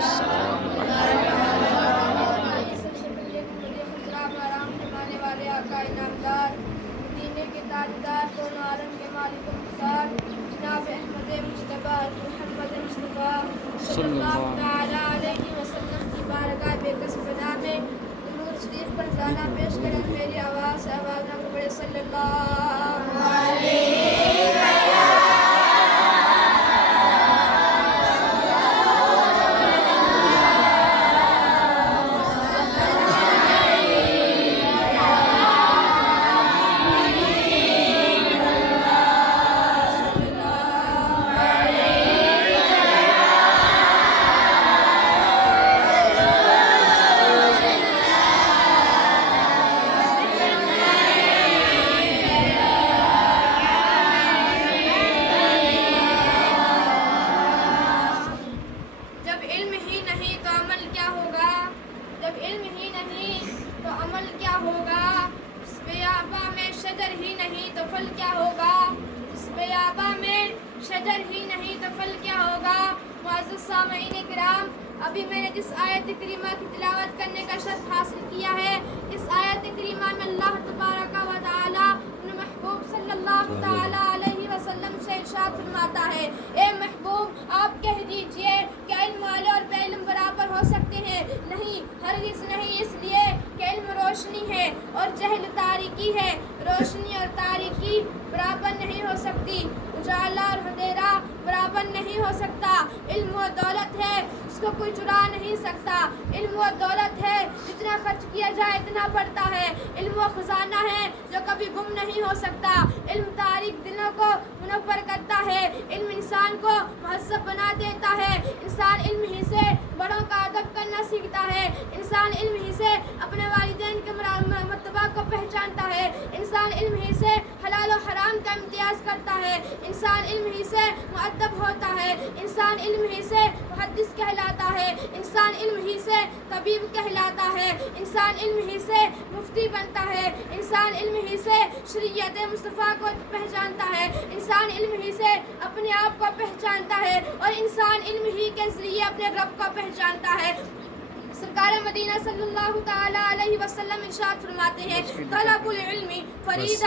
السلام ورحمۃ آرام فرمانے والے آقا انعامدار مدینے کے تاجدار کون عالم کے مالک و مختار جناب احمد مجتبی محمد مصطفیٰ صلی اللہ تعالیٰ علیہ وسلم کی بارگاہ بے کس بنا میں درود شریف پر گانا پیش کریں. میری آواز سے آواز نہ پڑے. صلی اللہ علیہ شجر ہی نہیں تو پھل کیا ہوگا. اس بیاباں میں شجر ہی نہیں تو پھل کیا ہوگا. معزز سامعین کرام، ابھی میں نے جس آیت کریمہ کی تلاوت کرنے کا شرف حاصل کیا ہے، اس آیت کریمہ میں اللہ تبارک و تعالی اپنے محبوب صلی اللہ تعالی علیہ وسلم سے ارشاد فرماتا ہے: اے محبوب، آپ کہہ دیجئے کہ علم والے اور بے علم برابر ہو سکتے ہیں. نہیں، ہرگز نہیں، اس لیے کہ علم روشنی ہے اور جہل تاریکی ہے. روشنی اور تاریکی برابر نہیں ہو سکتی. اجالا اور اندھیرا برابر نہیں ہو سکتا. علم و دولت ہے، اس کو کوئی چرا نہیں سکتا. علم و دولت ہے، جتنا خرچ کیا جائے اتنا بڑھتا ہے. علم و خزانہ ہے جو کبھی گم نہیں ہو سکتا. علم تاریک دلوں کو منور کرتا ہے. علم انسان کو مہذب بنا دیتا ہے. انسان علم ہی سے بڑوں کا ادب کرنا سیکھتا ہے. انسان علم ہی سے اپنے والدین کے مرتبہ کو پہچانتا ہے. انسان علم ہی سے حلال و حرام کا امتیاز کرتا ہے. انسان علم ہی سے مؤدب ہوتا ہے. انسان علم ہی سے محدث کہلاتا ہے. انسان علم ہی سے طبیب کہلاتا ہے. انسان علم ہی سے مفتی بنتا ہے. انسان علم ہی سے شریعت مصطفیٰ کو پہچانتا ہے. انسان علم ہی سے اپنے آپ کو پہچانتا ہے اور انسان علم ہی کے ذریعے اپنے رب کو پہچانتا ہے. سرکار مدینہ صلی اللہ تعالی علیہ وسلم ارشاد فرماتے ہیں: طلب العلم فریضہ